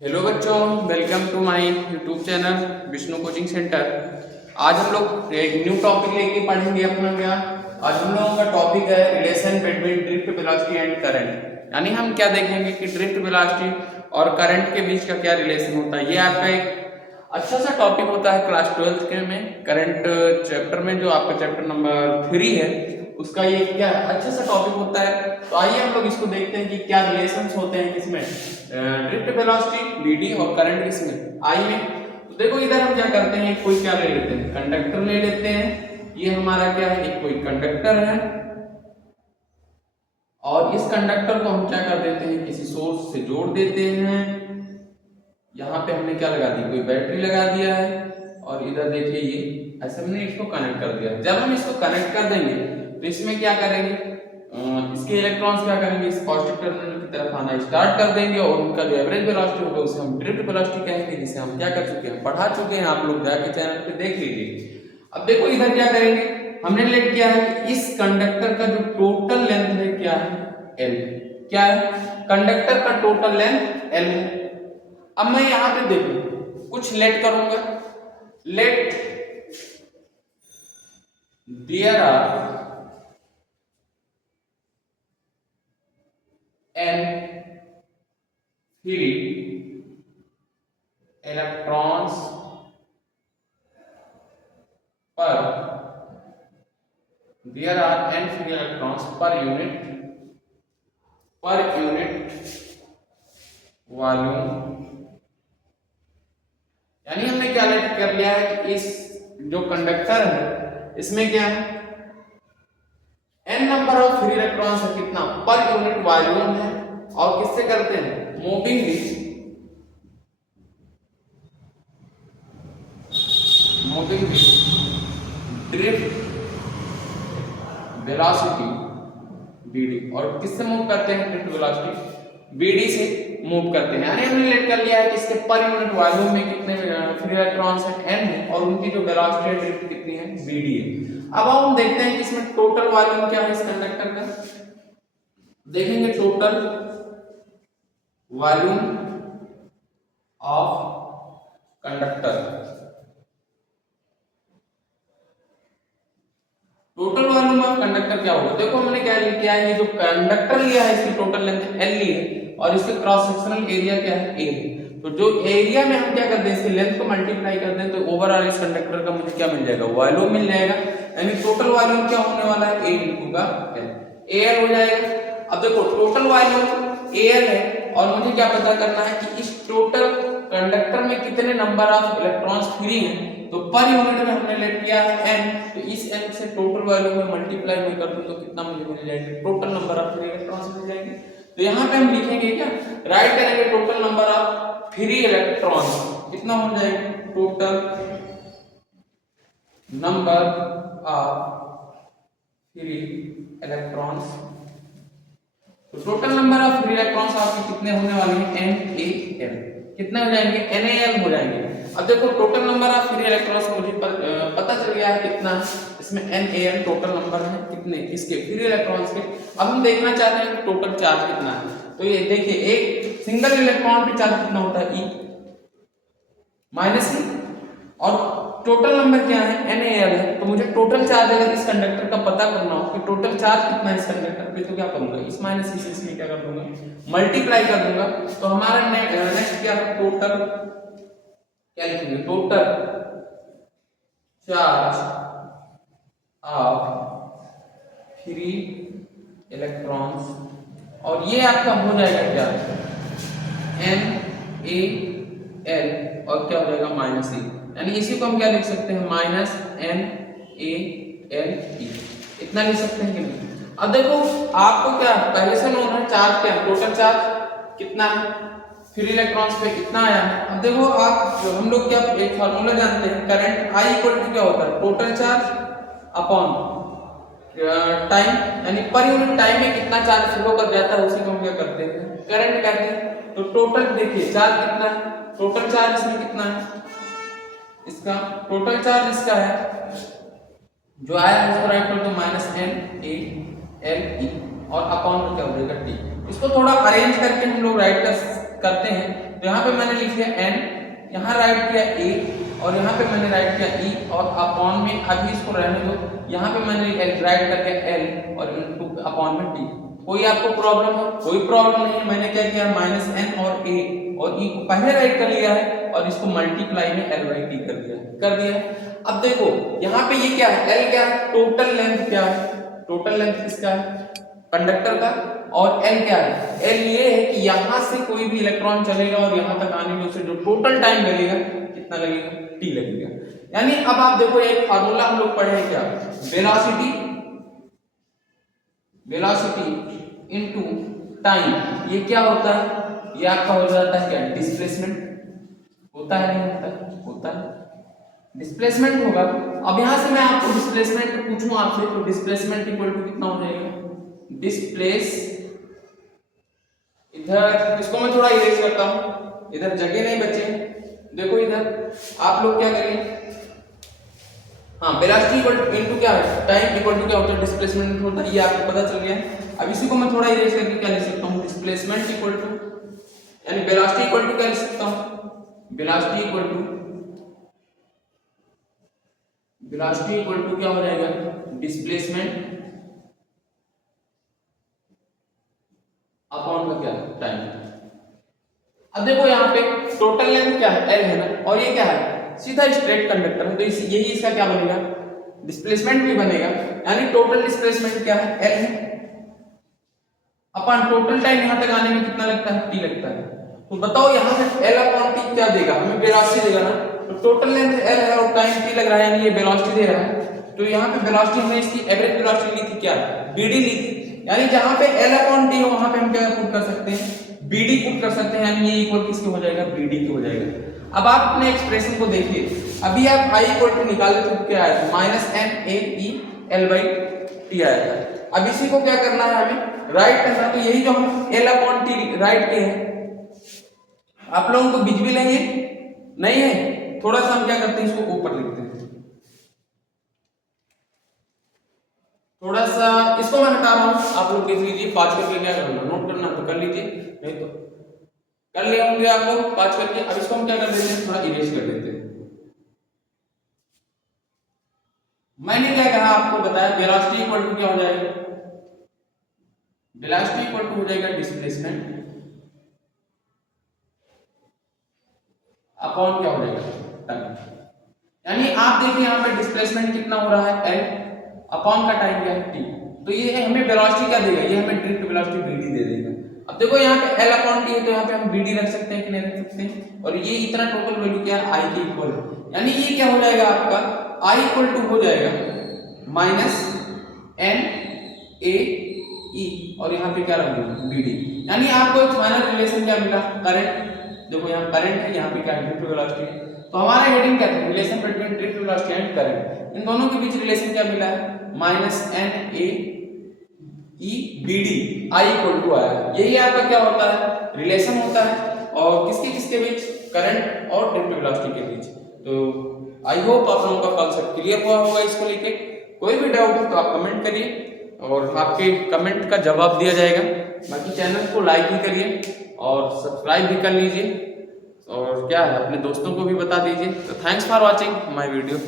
Hello बच्चों, welcome to my YouTube channel Vishnu coaching centre. आज हम लोग एक न्यू टॉपिक लेके पढ़ेंगे अपना क्या। आज हम लोगों का टॉपिक है relation between drift velocity and current. यानी हम क्या देखेंगे कि ड्रिफ्ट वेलोसिटी और करंट के बीच का क्या रिलेशन होता है। ये आपका एक अच्छा सा टॉपिक होता है क्लास 12th के में करंट चैप्टर में, जो आपका चैप्टर नंबर 3 है उसका ये क्या अच्छा सा टॉपिक होता है। तो आइए हम लोग इसको देखते हैं कि क्या रिलेशंस होते हैं किसमें, ड्रिफ्ट वेलोसिटी वीडी और करंट किसमें। आइए तो देखो, इधर हम क्या करते हैं, कोई क्या ले लेते हैं, कंडक्टर ले लेते हैं। ये हमारा क्या है, एक कोई कंडक्टर है और इस कंडक्टर को हम क्या कर देते हैं, किसी सोर्स से जोड़ देते हैं। यहाँ पे हमने क्या लगा दी, कोई बैटरी लगा दिया है और इधर देखिए ये ऐसे हमने इसको कनेक्ट कर दिया। जब हम इसको कनेक्ट कर देंगे तो इसमें क्या करेंगे, इसके इलेक्ट्रॉन्स क्या करेंगे, इस पॉजिटिव टर्मिनल की तरफ आना स्टार्ट कर देंगे और उनका जो एवरेज वेलोसिटी होगा उसे हम ड्रिफ्ट वेलोसिटी कहेंगे, जिसे हम क्या कर चुके हैं, पढ़ा चुके हैं। आप लोग जाके चैनल पे देख लीजिए। अब देखो इधर क्या करेंगे, हमने लेट किया है कि इस कंडक्टर का जो टोटल लेंथ है क्या है, L। क्या है, कंडक्टर का टोटल लेंथ L है। अब मैं यहां पे देखो कुछ लेट करूंगा, let there are n free electrons per there are n free electrons per unit volume. यानी हमने क्या लेट कर लिया है कि इस जो कंडक्टर है इसमें क्या है, n number of free electrons है कितना, पर यूनिट वॉल्यूम है। और किससे करते हैं, मूविंग ड्रिफ्ट वेलोसिटी bd। और किससे मूव करते हैं, ड्रिफ्ट वेलोसिटी bd से मूव करते हैं। यानी हमने लेट कर लिया है कि इसके पर यूनिट वॉल्यूम में कितने फ्री इलेक्ट्रॉन्स हैं, n है, और उनकी जो वेलोसिटी है ड्रिफ्ट कितनी है, bd है। अब हम देखते हैं कि इसमें टोटल वॉल्यूम क्या है इस कंडक्टर का। देखेंगे total volume of conductor, total volume of conductor क्या होगा। देखो हमने क्या किया है, ये जो कंडक्टर लिया है इसकी टोटल लेंथ L ली है और इसके क्रॉस सेक्शनल एरिया क्या है, A है। तो जो एरिया में हम क्या कर दें, इसकी लेंथ को मल्टीप्लाई कर दें तो ओवरऑल इस कंडक्टर का मुझे क्या मिल जाएगा, वॉल्यूम मिल जाएगा। यानी टोटल वॉल्यूम क्या होने वाला है, A इनटू का L, AL हो जाएगा। अब देखो टोटल वॉल्यूम AL है और मुझे क्या पता करना है कि इस टोटल कंडक्टर में कितने नंबर ऑफ इलेक्ट्रॉन्स फ्री हैं। तो पर यूनिट में हमने लेट किया है n, तो इस n से टोटल वॉल्यूम में मल्टीप्लाई में कर दूं तो कितना मुझे मिल जाएगा, total number of free electrons मिल जाएंगे। तो यहाँ पे हम लिखेंगे क्या, राइट करेंगे total number of free electrons कितना हो जाएगा, total number of free electrons. तो total number of free electrons आपके कितने होने वाले हैं, NaL। कितने हो जाएंगे, NaL हो जाएंगे। अब देखो total number of free electrons मुझे पता चल गया है कितना, इसमें NaL टोटल नंबर है कितने, किसके, फ्री इलेक्ट्रॉन्स के। अब हम देखना चाहते हैं कि टोटल चार्ज कितना है। तो ये देखिए एक सिंगल इलेक्ट्रॉन पे चार्ज कितना होता है, E माइनस E, और टोटल नंबर क्या है, NaL है। तो मुझे टोटल चार्ज अगर इस कंडक्टर का पता करना हो कि टोटल चार्ज कितना है इस कंडक्टर पे, तो क्या करूंगा, इस माइनस ई से इसमें क्या कर दूंगा, मल्टीप्लाई कर दूंगा। तो हमारा नेक्स्ट क्या है, टोटल क्या लिखेंगे, total charge of free electrons, और ये आपका हो जाएगा क्या, NaL और क्या हो जाएगा, माइनस ई। यानी इसी को हम क्या लिख सकते हैं, माइनस NaLe, इतना लिख सकते हैं कि नहीं। अब देखो आपको क्या पहले से नोन है, चार्ज क्या है, टोटल चार्ज कितना है फ्री इलेक्ट्रॉन्स पे, कितना आया है। अब देखो आप, जो हम लोग क्या एक फार्मूला जानते हैं, करंट I इक्वल टू क्या होता है, टोटल चार्ज अपॉन टाइम। यानी पर यूनिट टाइम में कितना चार्ज फ्लो कर जाता है उसी को हम क्या करते हैं, करंट कहते हैं। तो टोटल देखिए चार्ज कितना है, टोटल चार्ज इसमें कितना है, इसका टोटल चार्ज इसका है जो आया है उसको राइट कर दो, माइनस NaLe और अपॉन में क्या हो जाएगा T। इसको थोड़ा अरेंज करके हम लोग राइट कर करते हैं तो यहाँ पे मैंने लिख दिया n, यहाँ राइट किया a और यहाँ पे मैंने राइट किया e और अपॉन में अभी इसको रहने दो, यहाँ पे मैंने राइट कर दिया l और इनटू अपॉन में t। कोई आपको प्रॉब्लम है? कोई प्रॉब्लम नहीं है। मैंने क्या किया माइनस n और a और e को पहले राइट कर लिया है और इसको मल्टीप्लाई में l बाई टी कर दिया। अब देखो यहाँ पे ये क्या है, l क्या है, टोटल लेंथ क्या है, टोटल लेंथ किसका है, कंडक्टर का, और l क्या है, l ये है कि यहाँ से कोई भी इलेक्ट्रॉन चलेगा और यहाँ तक आने में उसे जो टोटल टाइम लगेगा कितना लगेगा, t लगेगा। यानी अब आप देखो एक फार्मूला हम लोग पढ़े हैं क्या, वेलोसिटी इनटू टाइम, ये क्या होता है, ये आपका हो जाता है क्या, डिस्प्लेसमेंट। होता है नहीं होता, होता है, डिस्प्लेसमेंट होगा। अब यहां से मैं आपको डिस्प्लेसमेंट पूछूं आपसे तो डिस्प्लेसमेंट इक्वल टू कितना हो जाएगा, डिस्प्लेस, इधर इसको मैं थोड़ा इरेज करता हूं, इधर जगह नहीं बचे। देखो इधर आप लोग क्या करेंगे, हाँ वेलोसिटी इक्वल टू इनटू क्या है, टाइम इक्वल टू क्या होता है, डिस्प्लेसमेंट होता है, ये आपको पता चल गया है। अब इसी को मैं थोड़ा इरेज करके क्या लिख सकता हूँ, डिस्प्लेसमेंट इक्वल टू, यानी वेलोसिटी इक्वल टू क्या लिख सकता हूँ, वेलोसिटी इक्वल टू क्या हो जाएगा, डिस्प्लेसमेंट अपॉन का क्या, टाइम। अब देखो यहाँ पे टोटल लेंथ क्या है, l है ना, और ये क्या है, सीधा स्ट्रेट कंडक्टर है, तो यही इसका क्या बनेगा, डिस्प्लेसमेंट भी बनेगा। यानी टोटल डिस्प्लेसमेंट क्या है, l है, अपन टोटल टाइम यहाँ तक आने में कितना लगता है, t लगता है। तो बताओ यहाँ से l अपॉन t क्या देगा, हमें वेलोसिटी देगा ना, तो टोटल लेंथ l है और टाइम t लग रहा है, यानी ये वेलोसिटी दे रहा है। तो यहाँ पे वेलोसिटी हमने इसकी एवरेज वेलोसिटी ली थी क्या, bd ली थी, यानी जहाँ पे l अपॉन t हो वहां पे हम क्या पुट कर सकते हैं, bd पुट कर सकते हैं, यानी ये इक्वल किसके हो जाएगा, bd के हो जाएगा। अब आप अपने एक्सप्रेशन को देखिए, अभी आप i इक्वल टू निकाले तो क्या आया था, minus n a e l by T आया था। अब इसी को क्या करना है, हमें राइट करना है, तो यही जो हम l अपॉन टी राइट किए हैं, आप लोगों को बीच भी नहीं है, थोड़ा सा हम क्या करते हैं, इसको ऊपर लिखते हैं, थोड़ा सा इसको मैं हटा रहा हूं, आप लोग देख लीजिए, 5 करके क्या करना, नोट करना तो कर लीजिए, नहीं तो कर ले होंगे आप लोग 5 करके। अब इसको हम क्या कर देते हैं, थोड़ा इरेज कर देते हैं। मैंने क्या कहा आपको बताया, वेलोसिटी इक्वल टू क्या हो जाएगा, वेलोसिटी इक्वल टू हो जाएगा डिस्प्लेसमेंट अपॉन क्या हो जाएगा, टाइम। यानी आप देखिए यहाँ पे डिस्प्लेसमेंट कितना हो रहा है, l अपॉन का टाइम क्या है, t। तो ये हमें वेलोसिटी क्या देगा, ये हमें ड्रिफ्ट वेलोसिटी bd दे देगा। अब देखो यहाँ पे l अपॉन t है, तो यहाँ पे हम bd रख सकते हैं कि नहीं रख सकते हैं, और ये इतना टोटल वैल्यू क्या है, i के इक्वल है। यानी ये क्या हो जाएगा आपका, i इक्वल टू हो जाएगा माइनस n a e और यहाँ पे क्या रख देंगे, bd। यानी आपको एक फाइनल रिलेशन क्या मिला, करंट, देखो यहाँ करंट है, यहाँ पे क्या है, ड्रिफ्ट वेलोसिटी। तो हमारा हेडिंग क्या था, relation between drift velocity and current, इन दोनों के बीच रिलेशन क्या मिला है, minus n A e v d, I equal to आया। यही आपका क्या होता है, रिलेशन होता है, और किसके किसके बीच, करंट और ड्रिफ्ट वेलोसिटी के बीच। तो आई होप आप लोगों का कॉन्सेप्ट क्लियर हुआ होगा इसको लेके। कोई भी डाउट हो तो आप कमेंट करिए और आपके कमेंट का जवाब दिया जाएगा। बाकी चैनल को लाइक भी करिए और सब्सक्राइब भी कर लीजिए, और क्या है अपने दोस्तों को भी बता दीजिए। तो thanks for watching my video.